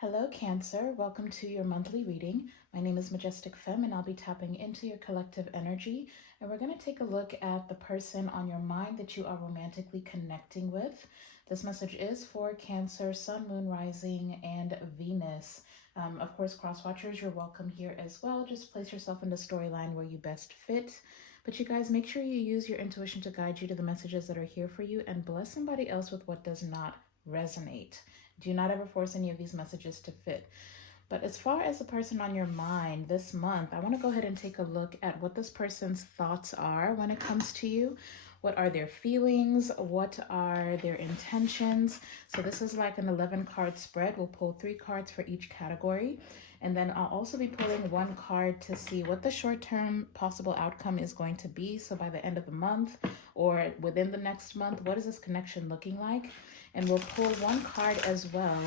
Hello, Cancer. Welcome to your monthly reading. My name is Majestic Femme, and I'll be tapping into your collective energy. And we're going to take a look at the person on your mind that you are romantically connecting with. This message is for Cancer, Sun, Moon, Rising, and Venus. Of course, cross watchers, you're welcome here as well. Just place yourself in the storyline where you best fit. But you guys, make sure you use your intuition to guide you to the messages that are here for you, and bless somebody else with what does not resonate. Do not ever force any of these messages to fit. But as far as the person on your mind this month, I want to go ahead and take a look at what this person's thoughts are when it comes to you. What are their feelings? What are their intentions? So this is like an 11-card spread. We'll pull 3 cards for each category. And then I'll also be pulling 1 card to see what the short-term possible outcome is going to be. So by the end of the month or within the next month, what is this connection looking like? And we'll pull 1 card as well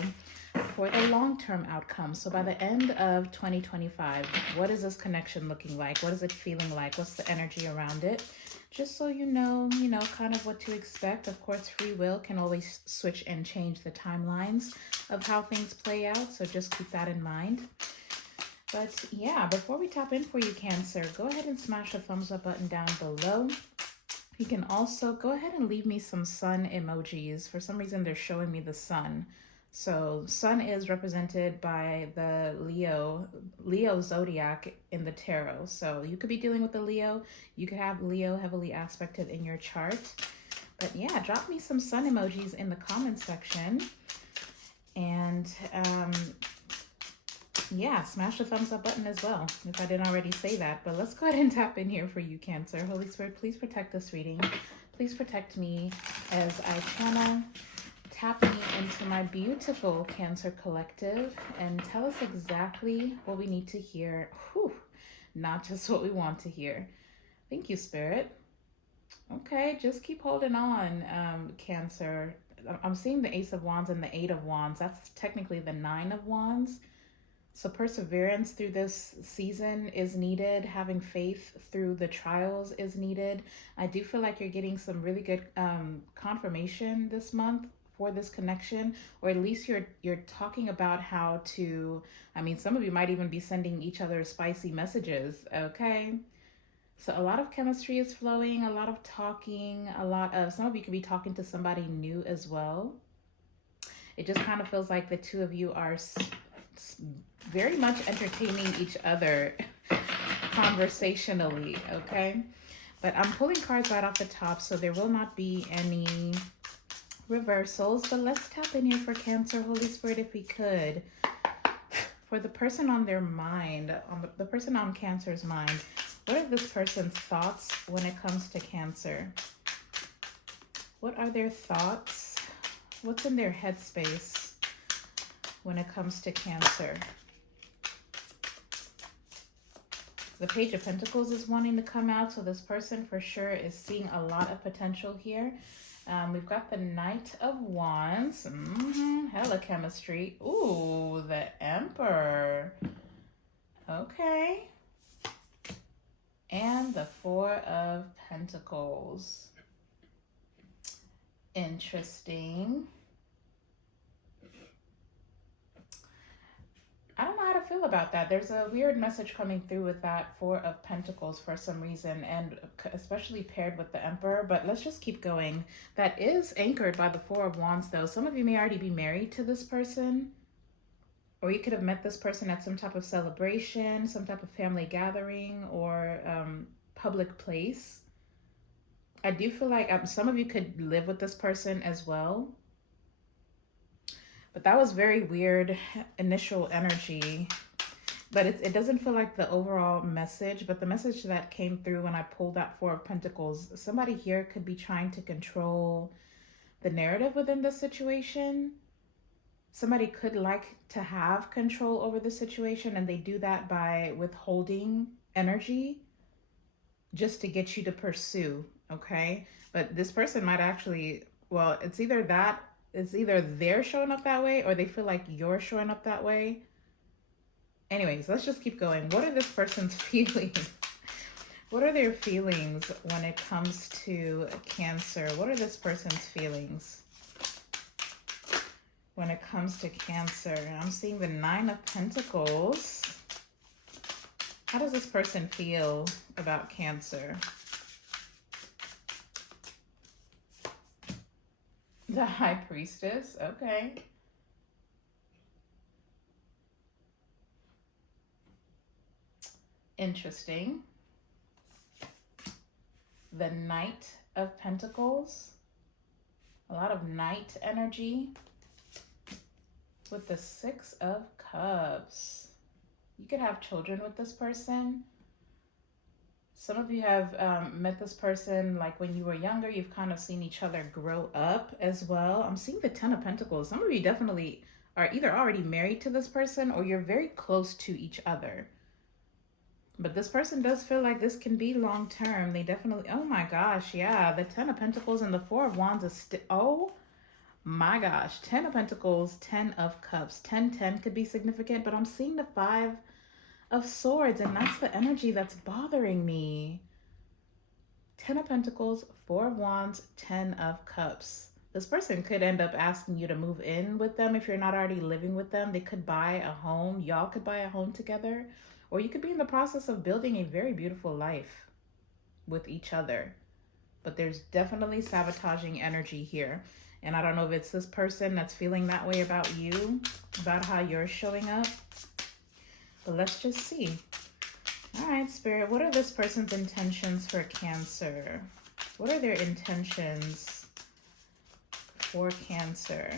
for the long-term outcome. So by the end of 2025, what is this connection looking like? What is it feeling like? What's the energy around it? Just so you know, kind of what to expect. Of course, free will can always switch and change the timelines of how things play out. So just keep that in mind. But yeah, before we tap in for you, Cancer, go ahead and smash the thumbs up button down below. You can also go ahead and leave me some sun emojis. For some reason, they're showing me the sun. So sun is represented by the Leo Zodiac in the tarot. So you could be dealing with the Leo. You could have Leo heavily aspected in your chart. But yeah, drop me some sun emojis in the comment section. And yeah, smash the thumbs up button as well, if I didn't already say that. But let's go ahead and tap in here for you, Cancer. Holy Spirit, please protect this reading. Please protect me as I channel. Tap me into my beautiful Cancer collective and tell us exactly what we need to hear. Whew, not just what we want to hear. Thank you, Spirit. Okay, just keep holding on, Cancer. I'm seeing the Ace of Wands and the 8 of Wands. That's technically the 9 of Wands. So perseverance through this season is needed. Having faith through the trials is needed. I do feel like you're getting some really good confirmation this month for this connection, or at least you're talking about how to, some of you might even be sending each other spicy messages, okay? So a lot of chemistry is flowing, a lot of talking, some of you could be talking to somebody new as well. It just kind of feels like the two of you are very much entertaining each other conversationally, okay? But I'm pulling cards right off the top, so there will not be any reversals. But let's tap in here for Cancer, Holy Spirit, if we could. For the person on their mind, the person on Cancer's mind, what are this person's thoughts when it comes to Cancer? What are their thoughts? What's in their headspace when it comes to Cancer? The Page of Pentacles is wanting to come out, so this person for sure is seeing a lot of potential here. We've got the Knight of Wands. Hella chemistry. Ooh, the Emperor. Okay. And the 4 of Pentacles. Interesting. I don't know how to feel about that. There's a weird message coming through with that 4 of Pentacles for some reason, and especially paired with the Emperor. But let's just keep going. That is anchored by the 4 of Wands, though. Some of you may already be married to this person, or you could have met this person at some type of celebration, some type of family gathering, or public place. I do feel like some of you could live with this person as well. But that was very weird initial energy. But it doesn't feel like the overall message. But the message that came through when I pulled that 4 of Pentacles, somebody here could be trying to control the narrative within the situation. Somebody could like to have control over the situation, and they do that by withholding energy just to get you to pursue, okay? But this person might actually, well, it's either they're showing up that way or they feel like you're showing up that way. Anyways, let's just keep going. What are this person's feelings? What are their feelings when it comes to Cancer? What are this person's feelings? when it comes to Cancer. I'm seeing the Nine of Pentacles. How does this person feel about Cancer? The High Priestess, okay. Interesting. The Knight of Pentacles. A lot of Knight energy. With the Six of Cups. You could have children with this person. Some of you have met this person like when you were younger. You've kind of seen each other grow up as well. I'm seeing the Ten of Pentacles. Some of you definitely are either already married to this person or you're very close to each other. But this person does feel like this can be long term. They definitely, oh my gosh, yeah. The Ten of Pentacles and the Four of Wands is still, oh my gosh. 10 of Pentacles, 10 of Cups. 10 could be significant, but I'm seeing the Five of Swords, and that's the energy that's bothering me. 10 of Pentacles, 4 of Wands, 10 of Cups. This person could end up asking you to move in with them if you're not already living with them. They could buy a home. Y'all could buy a home together. Or you could be in the process of building a very beautiful life with each other. But there's definitely sabotaging energy here. And I don't know if it's this person that's feeling that way about you, about how you're showing up. But let's just see. All right, Spirit, what are this person's intentions for Cancer? What are their intentions for Cancer?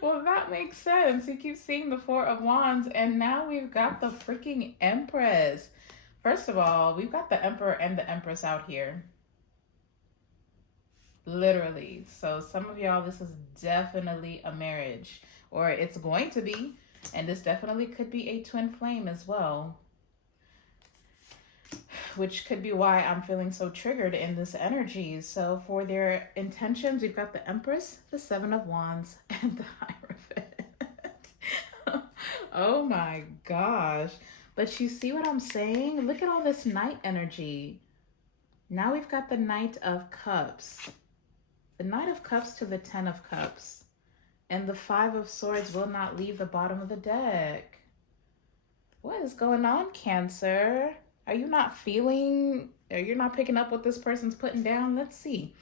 Well, that makes sense. You keep seeing the Four of Wands, and now we've got the freaking Empress. First of all, we've got the Emperor and the Empress out here. Literally. So some of y'all, this is definitely a marriage, or it's going to be, and this definitely could be a twin flame as well, which could be why I'm feeling so triggered in this energy. So for their intentions, we've got the Empress, the Seven of Wands, and the Hierophant. Oh my gosh. But you see what I'm saying? Look at all this Knight energy. Now we've got the Knight of Cups. The Knight of Cups to the Ten of Cups. And the Five of Swords will not leave the bottom of the deck. What is going on, Cancer? Are you not feeling, or you're not picking up what this person's putting down? Let's see.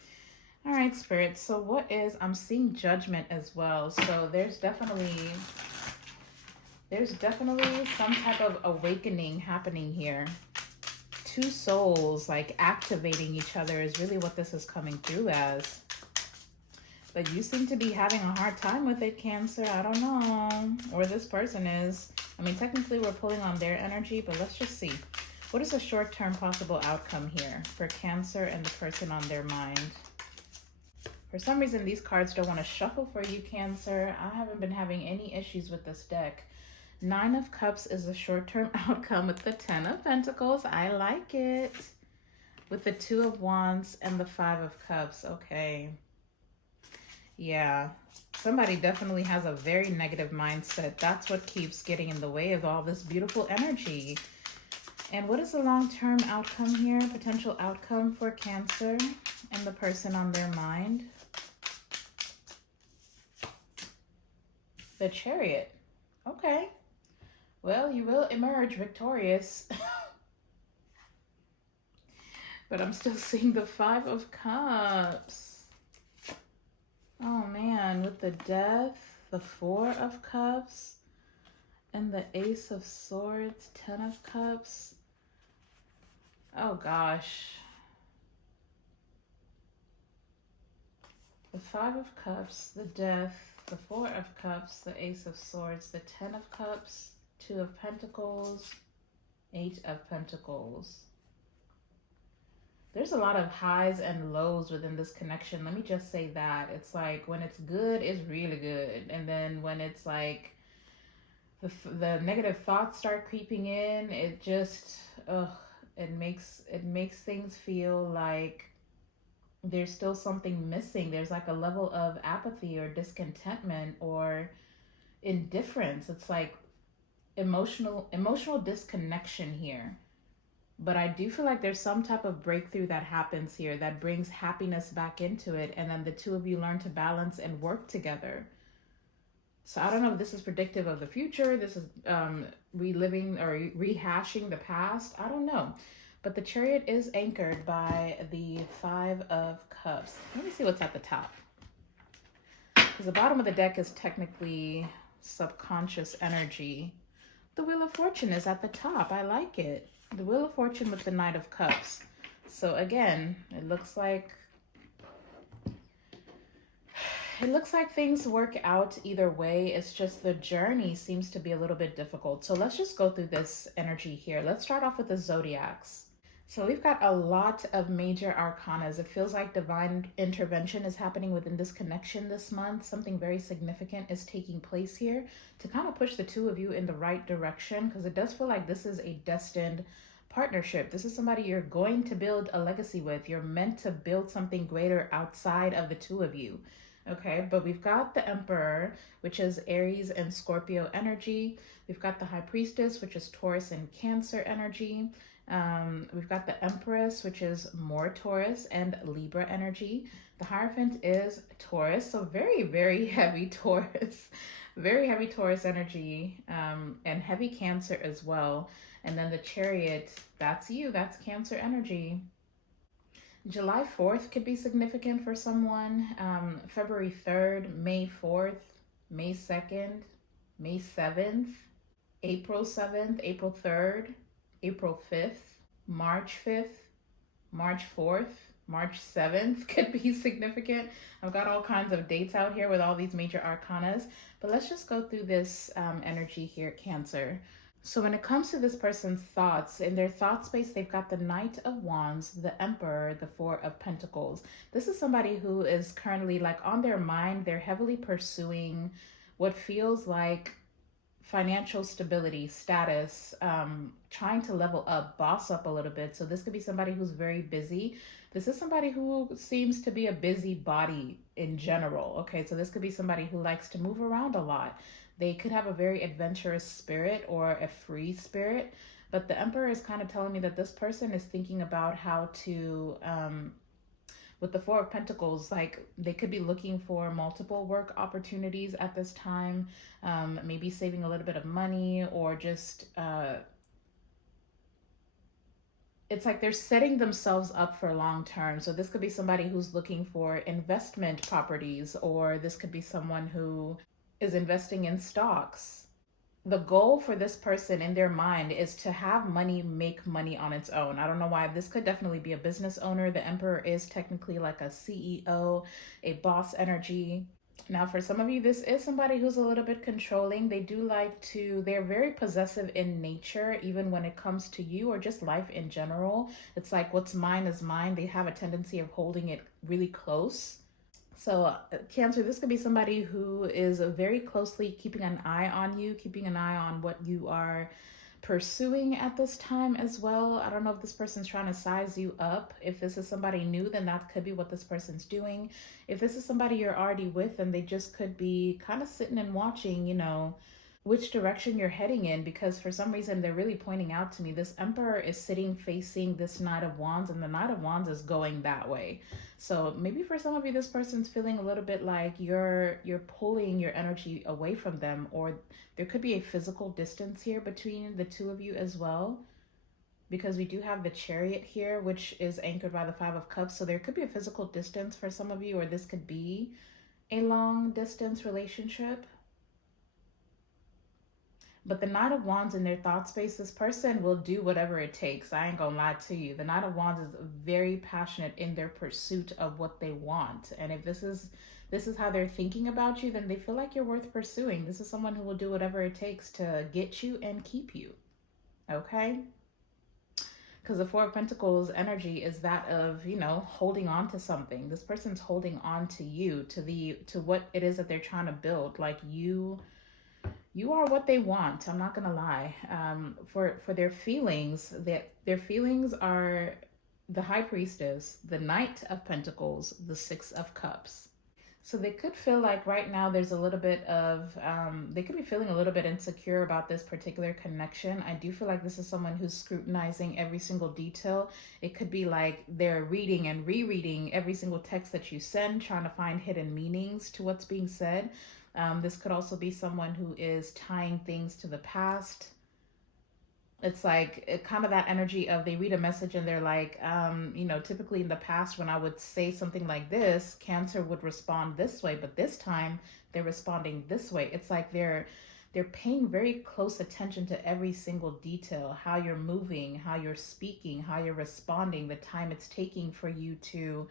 All right, Spirit. So what is, I'm seeing Judgment as well. So there's definitely some type of awakening happening here. Two souls like activating each other is really what this is coming through as. But you seem to be having a hard time with it, Cancer. I don't know. Or this person is. I mean, technically we're pulling on their energy, but let's just see. What is a short-term possible outcome here for Cancer and the person on their mind? For some reason, these cards don't want to shuffle for you, Cancer. I haven't been having any issues with this deck. Nine of Cups is a short-term outcome with the Ten of Pentacles. I like it. With the Two of Wands and the Five of Cups. Okay. Yeah. Somebody definitely has a very negative mindset. That's what keeps getting in the way of all this beautiful energy. And what is the long-term outcome here? Potential outcome for Cancer and the person on their mind? The Chariot. Okay. Well, you will emerge victorious. But I'm still seeing the Five of Cups. Oh man, with the Death, the Four of Cups, and the Ace of Swords, Ten of Cups. Oh gosh. The Five of Cups, the Death, the Four of Cups, the Ace of Swords, the Ten of Cups, Two of Pentacles, Eight of Pentacles. There's a lot of highs and lows within this connection. Let me just say that. It's like when it's good, it's really good. And then when it's like the negative thoughts start creeping in, it just, it makes things feel like there's still something missing. There's like a level of apathy or discontentment or indifference. It's like emotional disconnection here But I do feel like there's some type of breakthrough that happens here that brings happiness back into it. And then the two of you learn to balance and work together. So I don't know if this is predictive of the future. This is reliving or rehashing the past. I don't know. But the Chariot is anchored by the Five of Cups. Let me see what's at the top. Because the bottom of the deck is technically subconscious energy. The Wheel of Fortune is at the top. I like it. The Wheel of Fortune with the Knight of Cups. So again, it looks like things work out either way. It's just the journey seems to be a little bit difficult. So let's just go through this energy here. Let's start off with the Zodiacs. So we've got a lot of major arcanas. It feels like divine intervention is happening within this connection this month. Something very significant is taking place here to kind of push the two of you in the right direction, because it does feel like this is a destined partnership. This is somebody you're going to build a legacy with. You're meant to build something greater outside of the two of you. Okay, but we've got the Emperor, which is Aries and Scorpio energy. We've got the High Priestess, which is Taurus and Cancer energy. We've got the Empress, which is more Taurus and Libra energy. The Hierophant is Taurus, so very, very heavy Taurus. Very heavy Taurus energy, and heavy Cancer as well. And then the Chariot, that's you, that's Cancer energy. July 4th could be significant for someone. February 3rd, May 4th, May 2nd, May 7th, April 7th, April 3rd, April 5th, March 5th, March 4th, March 7th could be significant. I've got all kinds of dates out here with all these major arcanas, but let's just go through this energy here, Cancer. So when it comes to this person's thoughts, in their thought space, they've got the Knight of Wands, the Emperor, the Four of Pentacles. This is somebody who is currently like on their mind. They're heavily pursuing what feels like financial stability, status, trying to level up, boss up a little bit. So this could be somebody who's very busy. This is somebody who seems to be a busybody in general. Okay, so this could be somebody who likes to move around a lot. They could have a very adventurous spirit or a free spirit, but the Emperor is kind of telling me that this person is thinking about how to, with the Four of Pentacles, like they could be looking for multiple work opportunities at this time, maybe saving a little bit of money, or just, it's like they're setting themselves up for long term. So this could be somebody who's looking for investment properties, or this could be someone who is investing in stocks. The goal for this person in their mind is to have money make money on its own. I don't know why. This could definitely be a business owner. The Emperor is technically like a CEO, a boss energy. Now, for some of you, this is somebody who's a little bit controlling. They do like to, they're very possessive in nature, even when it comes to you or just life in general. It's like what's mine is mine. They have a tendency of holding it really close. So Cancer, this could be somebody who is very closely keeping an eye on you, keeping an eye on what you are pursuing at this time as well. I don't know if this person's trying to size you up. If this is somebody new, then that could be what this person's doing. If this is somebody you're already with, then they just could be kind of sitting and watching, you know, which direction you're heading in, because for some reason they're really pointing out to me this Emperor is sitting facing this Knight of Wands, and the Knight of Wands is going that way. So maybe for some of you, this person's feeling a little bit like you're pulling your energy away from them, or there could be a physical distance here between the two of you as well, because we do have the Chariot here, which is anchored by the Five of Cups. So there could be a physical distance for some of you, or this could be a long distance relationship. But the Knight of Wands in their thought space, this person will do whatever it takes. I ain't gonna lie to you. The Knight of Wands is very passionate in their pursuit of what they want. And if this is how they're thinking about you, then they feel like you're worth pursuing. This is someone who will do whatever it takes to get you and keep you. Okay? Because the Four of Pentacles energy is that of, you know, holding on to something. This person's holding on to you, to what it is that they're trying to build. Like you are what they want. I'm not gonna lie. For their feelings, their feelings are the High Priestess, the Knight of Pentacles, the Six of Cups. So they could feel like right now there's a little bit of, they could be feeling a little bit insecure about this particular connection. I do feel like this is someone who's scrutinizing every single detail. It could be like they're reading and rereading every single text that you send, trying to find hidden meanings to what's being said. This could also be someone who is tying things to the past. It's like kind of that energy of they read a message and they're like, typically in the past when I would say something like this, Cancer would respond this way, but this time they're responding this way. It's like they're paying very close attention to every single detail, how you're moving, how you're speaking, how you're responding, the time it's taking for you to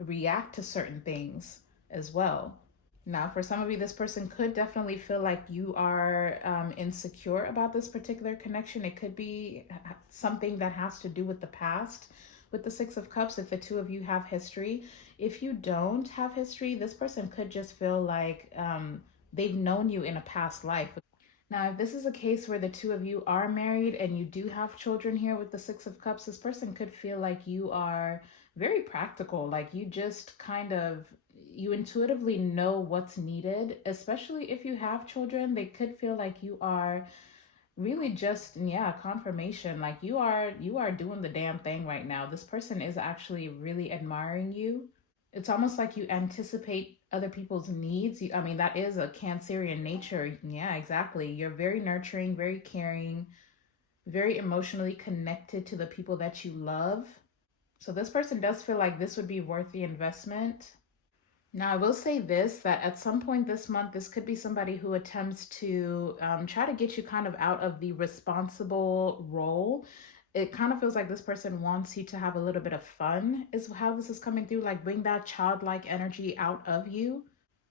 react to certain things as well. Now, for some of you, this person could definitely feel like you are insecure about this particular connection. It could be something that has to do with the past with the Six of Cups, if the two of you have history. If you don't have history, this person could just feel like they've known you in a past life. Now, if this is a case where the two of you are married and you do have children here with the Six of Cups, this person could feel like you are very practical, like you just kind of you intuitively know what's needed, especially if you have children. They could feel like you are really just, yeah, confirmation, like you are doing the damn thing right now. This person is actually really admiring you. It's almost like you anticipate other people's needs. I mean, that is a Cancerian nature. Yeah, exactly. You're very nurturing, very caring, very emotionally connected to the people that you love. So this person does feel like this would be worth the investment. Now, I will say this, that at some point this month, this could be somebody who attempts to try to get you kind of out of the responsible role. It kind of feels like this person wants you to have a little bit of fun, is how this is coming through, like bring that childlike energy out of you.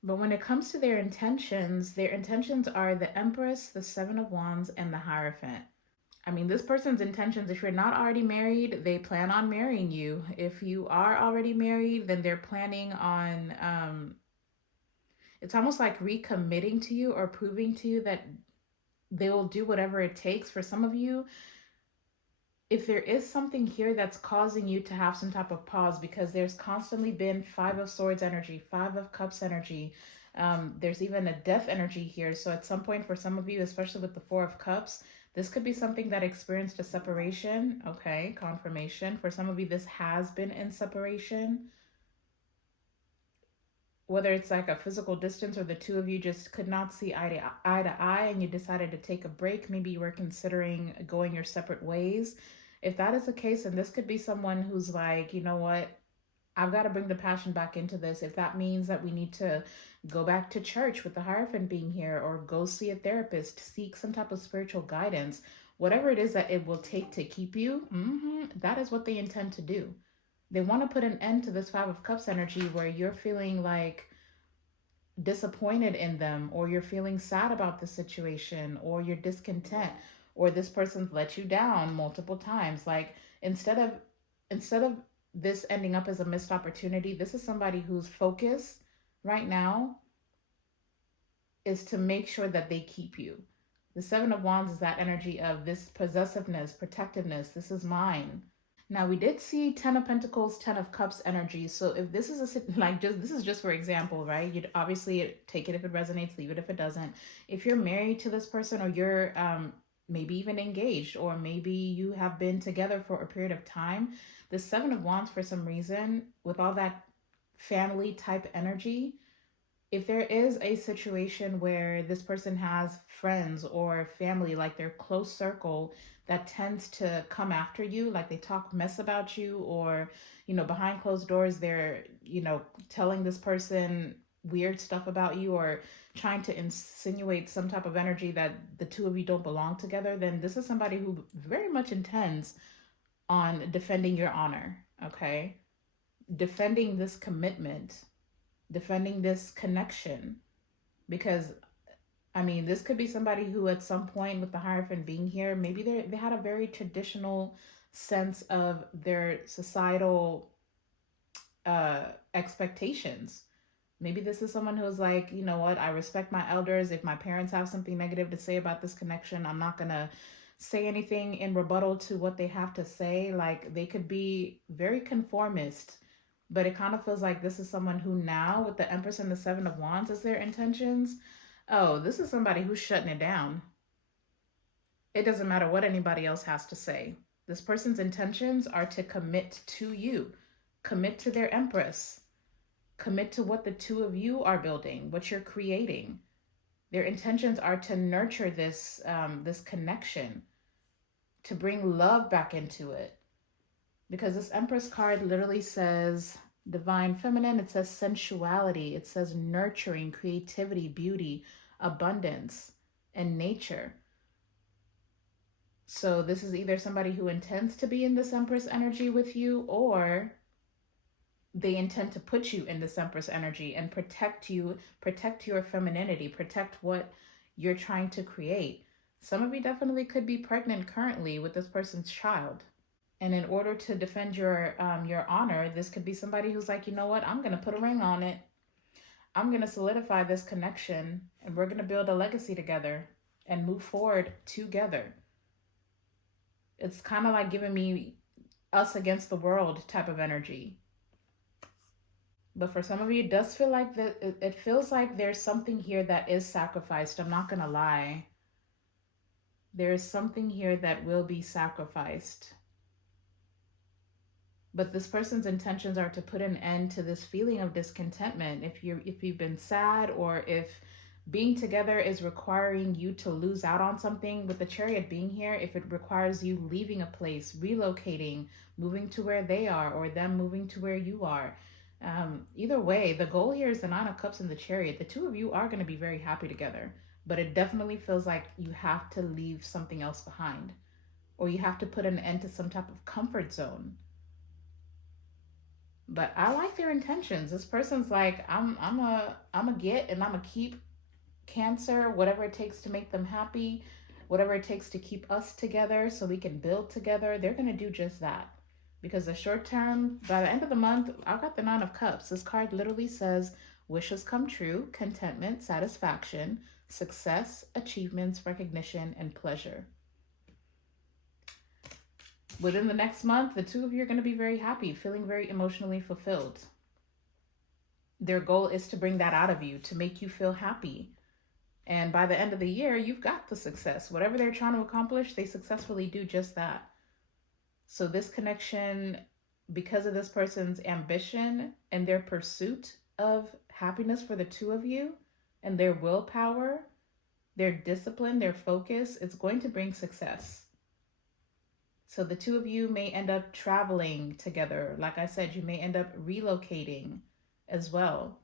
But when it comes to their intentions are the Empress, the Seven of Wands, and the Hierophant. I mean, this person's intentions, if you're not already married, they plan on marrying you. If you are already married, then they're planning on, it's almost like recommitting to you or proving to you that they will do whatever it takes. For some of you, if there is something here that's causing you to have some type of pause, because there's constantly been Five of Swords energy, Five of Cups energy, there's even a death energy here. So at some point for some of you, especially with the Four of Cups, this could be something that experienced a separation. Okay, confirmation. For some of you, this has been in separation. Whether it's like a physical distance or the two of you just could not see eye to eye and you decided to take a break. Maybe you were considering going your separate ways. If that is the case, then this could be someone who's like, you know what? I've got to bring the passion back into this. If that means that we need to go back to church with the Hierophant being here, or go see a therapist, seek some type of spiritual guidance, whatever it is that it will take to keep you, that is what they intend to do. They want to put an end to this Five of Cups energy where you're feeling like disappointed in them, or you're feeling sad about the situation, or you're discontent, or this person's let you down multiple times. Like instead of this ending up as a missed opportunity, this is somebody whose focus right now is to make sure that they keep you. The Seven of Wands is that energy of this possessiveness, protectiveness. This is mine. Now we did see Ten of Pentacles, Ten of Cups energy. So if this is this is just for example, right? You'd obviously take it if it resonates, leave it if it doesn't. If you're married to this person, or you're maybe even engaged, or maybe you have been together for a period of time, the Seven of Wands, for some reason, with all that family type energy, if there is a situation where this person has friends or family, like their close circle, that tends to come after you, like they talk mess about you, or, behind closed doors, they're, telling this person weird stuff about you, or trying to insinuate some type of energy that the two of you don't belong together, then this is somebody who very much intends on defending your honor, okay? Defending this commitment, defending this connection. Because I mean, this could be somebody who at some point with the Hierophant being here, maybe they had a very traditional sense of their societal expectations. Maybe this is someone who's like, you know what, I respect my elders. If my parents have something negative to say about this connection, I'm not gonna say anything in rebuttal to what they have to say. Like they could be very conformist, But it kind of feels like this is someone who now, with the Empress and the Seven of Wands as their intentions, oh, this is somebody who's shutting it down. It doesn't matter what anybody else has to say. This person's intentions are to commit to you, commit to their Empress, commit to what the two of you are building, what you're creating. Their intentions are to nurture this this connection, to bring love back into it. Because this Empress card literally says divine feminine, it says sensuality, it says nurturing, creativity, beauty, abundance, and nature. So this is either somebody who intends to be in this Empress energy with you, or they intend to put you in this Empress energy and protect you, protect your femininity, protect what you're trying to create. Some of you definitely could be pregnant currently with this person's child. And in order to defend your honor, this could be somebody who's like, you know what, I'm going to put a ring on it. I'm going to solidify this connection, and we're going to build a legacy together and move forward together. It's kind of like giving me us against the world type of energy. But for some of you, it does feel like that. It feels like there's something here that is sacrificed. I'm not going to lie. There is something here that will be sacrificed. But this person's intentions are to put an end to this feeling of discontentment. If you've been sad, or if being together is requiring you to lose out on something, with the Chariot being here, if it requires you leaving a place, relocating, moving to where they are, or them moving to where you are. Either way, the goal here is the Nine of Cups and the Chariot. The two of you are going to be very happy together, but it definitely feels like you have to leave something else behind, or you have to put an end to some type of comfort zone. But I like their intentions. This person's like, I'm a get, and I'm a keep Cancer, whatever it takes to make them happy, whatever it takes to keep us together so we can build together. They're going to do just that. Because the short term, by the end of the month, I've got the Nine of Cups. This card literally says wishes come true, contentment, satisfaction, success, achievements, recognition, and pleasure. Within the next month, the two of you are going to be very happy, feeling very emotionally fulfilled. Their goal is to bring that out of you, to make you feel happy. And by the end of the year, you've got the success. Whatever they're trying to accomplish, they successfully do just that. So this connection, because of this person's ambition and their pursuit of happiness for the two of you, and their willpower, their discipline, their focus, it's going to bring success. So the two of you may end up traveling together. Like I said, you may end up relocating as well.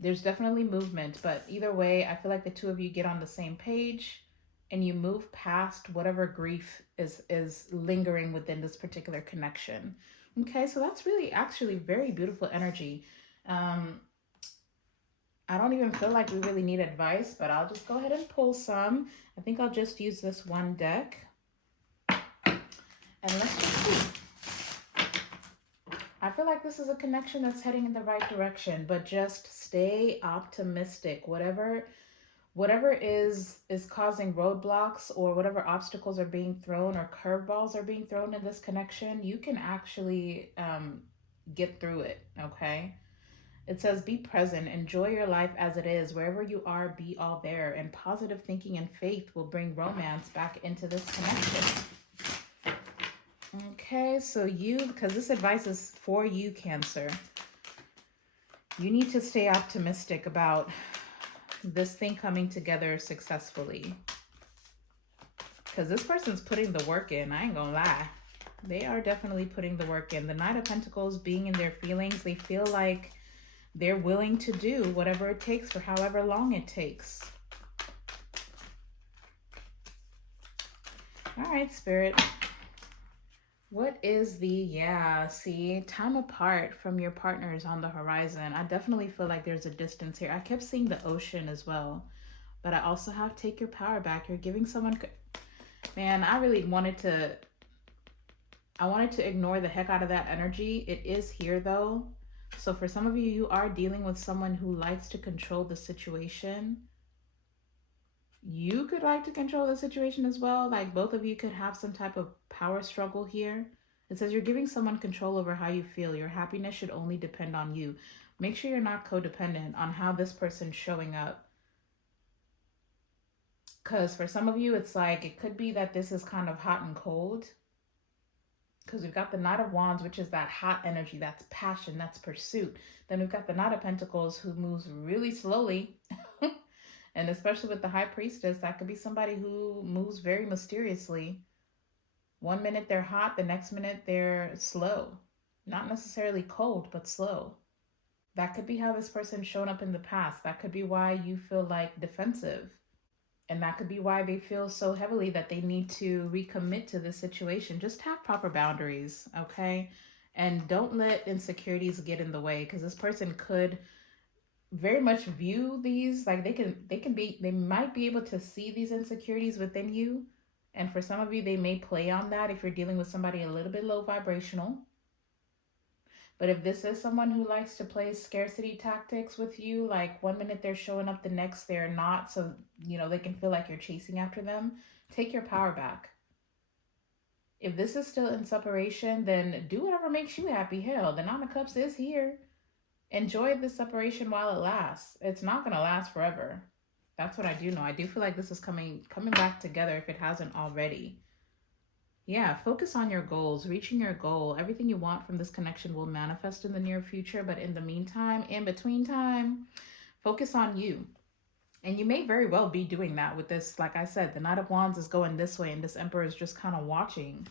There's definitely movement, but either way, I feel like the two of you get on the same page and you move past whatever grief is lingering within this particular connection. Okay, so that's really actually very beautiful energy. I don't even feel like we really need advice, but I'll just go ahead and pull some. I think I'll just use this one deck. And let's just see. I feel like this is a connection that's heading in the right direction, but just stay optimistic. Whatever is causing roadblocks, or whatever obstacles are being thrown or curveballs are being thrown in this connection, you can actually get through it, okay? It says, be present, enjoy your life as it is. Wherever you are, be all there. And positive thinking and faith will bring romance back into this connection. Okay, so because this advice is for you, Cancer, you need to stay optimistic about this thing coming together successfully. Because this person's putting the work in, I ain't gonna lie. They are definitely putting the work in. The Knight of Pentacles, being in their feelings, they feel like they're willing to do whatever it takes for however long it takes. All right, Spirit. What is time apart from your partners on the horizon? I definitely feel like there's a distance here. I kept seeing the ocean as well, but I also have take your power back. You're giving someone, man, I wanted to ignore the heck out of that energy. It is here though. So for some of you, you are dealing with someone who likes to control the situation. You could like to control the situation as well. Like both of you could have some type of power struggle here. It says you're giving someone control over how you feel. Your happiness should only depend on you. Make sure you're not codependent on how this person's showing up. Because for some of you, it's like, it could be that this is kind of hot and cold. Because we've got the Knight of Wands, which is that hot energy, that's passion, that's pursuit. Then we've got the Knight of Pentacles, who moves really slowly. And especially with the High Priestess, that could be somebody who moves very mysteriously. One minute they're hot, the next minute they're slow. Not necessarily cold, but slow. That could be how this person's shown up in the past. That could be why you feel like defensive. And that could be why they feel so heavily that they need to recommit to this situation. Just have proper boundaries, okay? And don't let insecurities get in the way, because this person could very much view these, like they might be able to see these insecurities within you. And for some of you, they may play on that if you're dealing with somebody a little bit low vibrational. But if this is someone who likes to play scarcity tactics with you, like one minute they're showing up, the next they're not, so, you know, they can feel like you're chasing after them, take your power back. If this is still in separation, then do whatever makes you happy. Hell, the Nine of Cups is here. Enjoy this separation while it lasts. It's not going to last forever. That's what I do know. I do feel like this is coming back together if it hasn't already. Yeah, focus on your goals, reaching your goal. Everything you want from this connection will manifest in the near future. But in the meantime, in between time, focus on you. And you may very well be doing that with this. Like I said, the Knight of Wands is going this way and this Emperor is just kind of watching.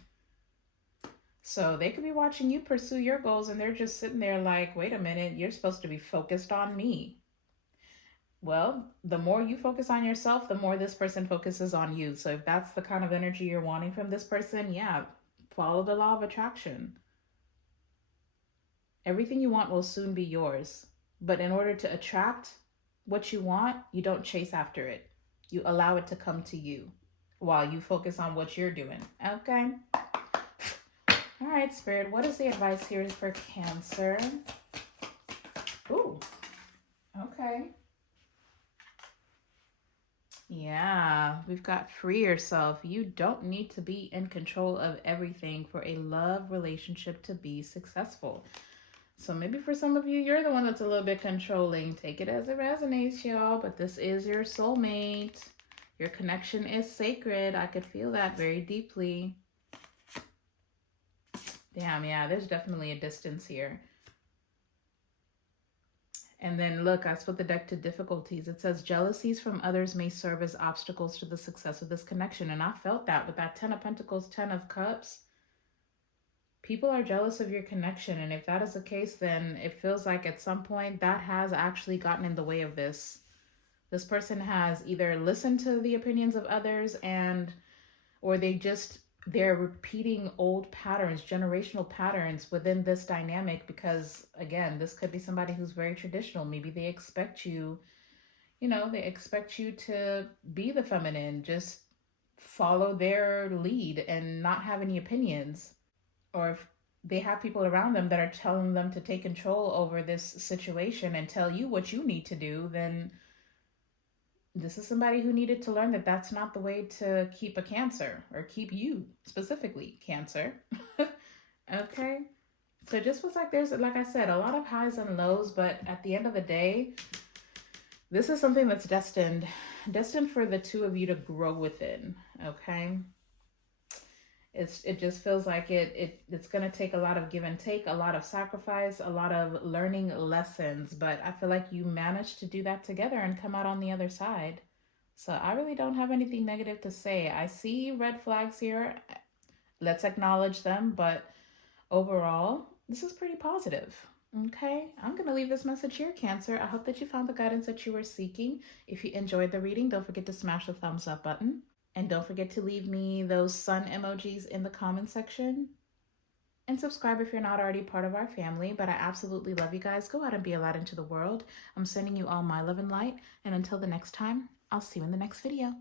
So they could be watching you pursue your goals and they're just sitting there like, wait a minute, you're supposed to be focused on me. Well, the more you focus on yourself, the more this person focuses on you. So if that's the kind of energy you're wanting from this person, yeah, follow the law of attraction. Everything you want will soon be yours. But in order to attract what you want, you don't chase after it. You allow it to come to you while you focus on what you're doing. Okay? All right, Spirit, what is the advice here for Cancer? Ooh, okay. Yeah, we've got free yourself. You don't need to be in control of everything for a love relationship to be successful. So maybe for some of you, you're the one that's a little bit controlling. Take it as it resonates, y'all. But this is your soulmate. Your connection is sacred. I could feel that very deeply. Damn, yeah, there's definitely a distance here. And then look, I split the deck to difficulties. It says jealousies from others may serve as obstacles to the success of this connection. And I felt that with that 10 of Pentacles, 10 of Cups. People are jealous of your connection. And if that is the case, then it feels like at some point that has actually gotten in the way of this. This person has either listened to the opinions of others or they're repeating old patterns, generational patterns within this dynamic because, again, this could be somebody who's very traditional. Maybe they expect you, they expect you to be the feminine, just follow their lead and not have any opinions. Or if they have people around them that are telling them to take control over this situation and tell you what you need to do, then this is somebody who needed to learn that that's not the way to keep a Cancer, or keep you specifically, Cancer. Okay. So it just feels like there's, like I said, a lot of highs and lows, but at the end of the day, this is something that's destined for the two of you to grow within. Okay. It just feels like it's going to take a lot of give and take, a lot of sacrifice, a lot of learning lessons. But I feel like you managed to do that together and come out on the other side. So I really don't have anything negative to say. I see red flags here. Let's acknowledge them. But overall, this is pretty positive. Okay, I'm going to leave this message here, Cancer. I hope that you found the guidance that you were seeking. If you enjoyed the reading, don't forget to smash the thumbs up button. And don't forget to leave me those sun emojis in the comment section. And subscribe if you're not already part of our family. But I absolutely love you guys. Go out and be a light into the world. I'm sending you all my love and light. And until the next time, I'll see you in the next video.